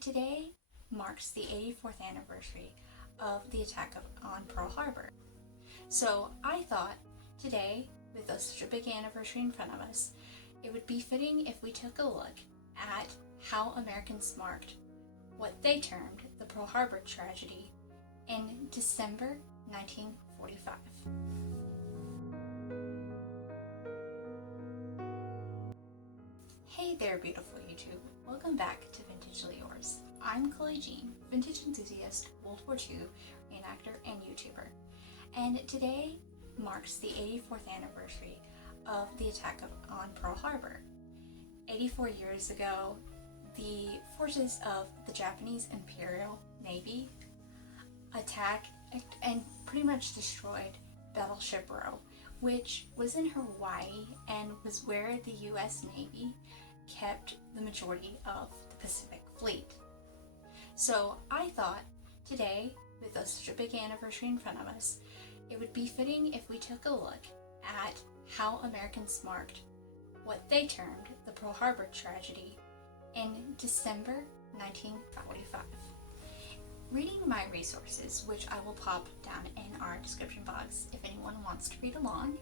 today marks the 84th anniversary of the attack on Pearl Harbor. So I thought today, with such a big anniversary in front of us, it would be fitting if we took a look at how Americans marked what they termed the Pearl Harbor tragedy in December 1945. Hey there, beautiful YouTube. Welcome back to Vintagely Yours. I'm Chloe Jean, vintage enthusiast, World War II reenactor, and YouTuber. And today marks the 84th anniversary of the attack on Pearl Harbor. 84 years ago, the forces of the Japanese Imperial Navy attacked and pretty much destroyed Battleship Row, which was in Hawaii and was where the US Navy kept the majority of the Pacific Fleet. So I thought today, with such a big anniversary in front of us, it would be fitting if we took a look at how Americans marked what they termed the Pearl Harbor tragedy in December 1945. Reading my resources, which I will pop down in our description box if anyone wants to read along,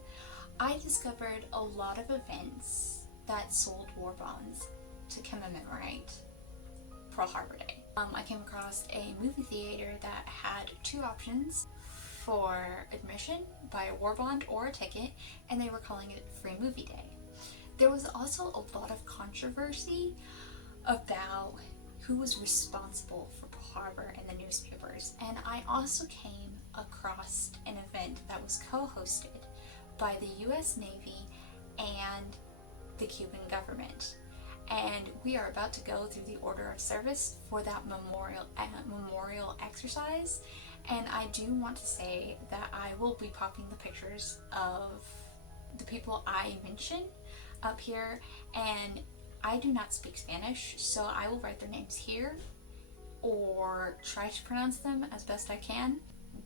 I discovered a lot of events that sold war bonds to commemorate Pearl Harbor Day. I came across a movie theater that had two options for admission: buy a war bond or a ticket, and they were calling it Free Movie Day. There was also a lot of controversy about who was responsible for Pearl Harbor in the newspapers, and I also came across an event that was co-hosted by the US Navy and the Cuban government. And we are about to go through the order of service for that memorial exercise, and I do want to say that I will be popping the pictures of the people I mention up here, and I do not speak Spanish, so I will write their names here or try to pronounce them as best I can,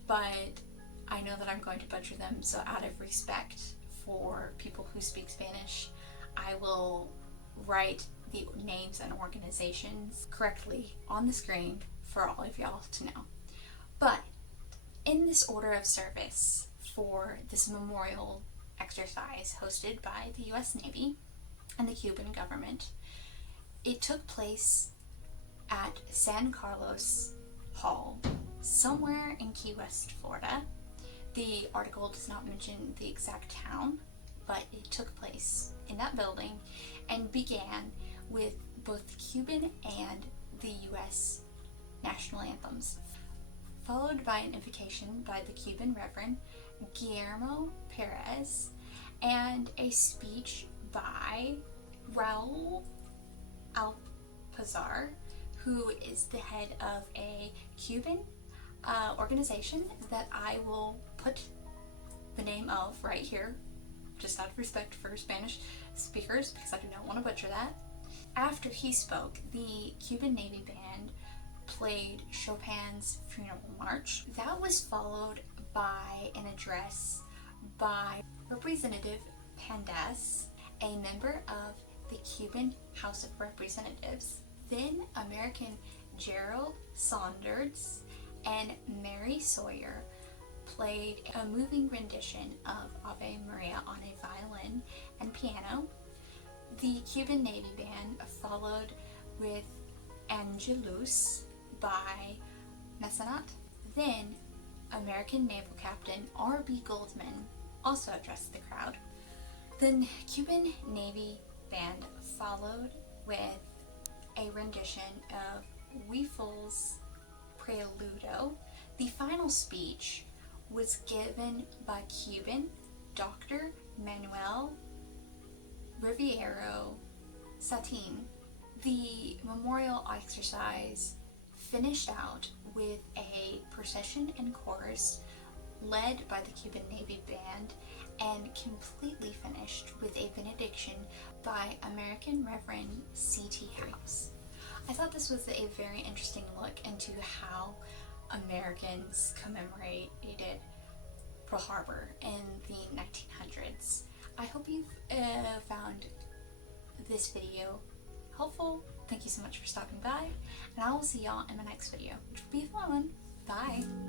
but I know that I'm going to butcher them, so out of respect for people who speak Spanish, I will write the names and organizations correctly on the screen for all of y'all to know. But in this order of service for this memorial exercise hosted by the US Navy and the Cuban government, it took place at San Carlos Hall, somewhere in Key West, Florida. The article does not mention the exact town, but it took place in that building and began with both the Cuban and the US national anthems, followed by an invocation by the Cuban Reverend Guillermo Perez and a speech by Raul Alpizar, who is the head of a Cuban organization that I will put the name of right here, just out of respect for Spanish speakers, because I do not want to butcher that. After he spoke, the Cuban Navy Band played Chopin's Funeral March. That was followed by an address by Representative Pandas, a member of the Cuban House of Representatives. Then American Gerald Saunders and Mary Sawyer played a moving rendition of Ave Maria on a violin and piano. The Cuban Navy Band followed with Angelus by Mecenat. Then American Naval Captain R.B. Goldman also addressed the crowd. The Cuban Navy Band followed with a rendition of Weifel's Preludo. The final speech was given by Cuban Dr. Manuel Riviero Satin. The memorial exercise finished out with a procession and chorus led by the Cuban Navy Band and completely finished with a benediction by American Reverend C.T. House. I thought this was a very interesting look into how Americans commemorated Pearl Harbor in the 1900s. I hope you've found this video helpful. thank you so much for stopping by, and I will see y'all in my next video, which will be a fun one. Bye!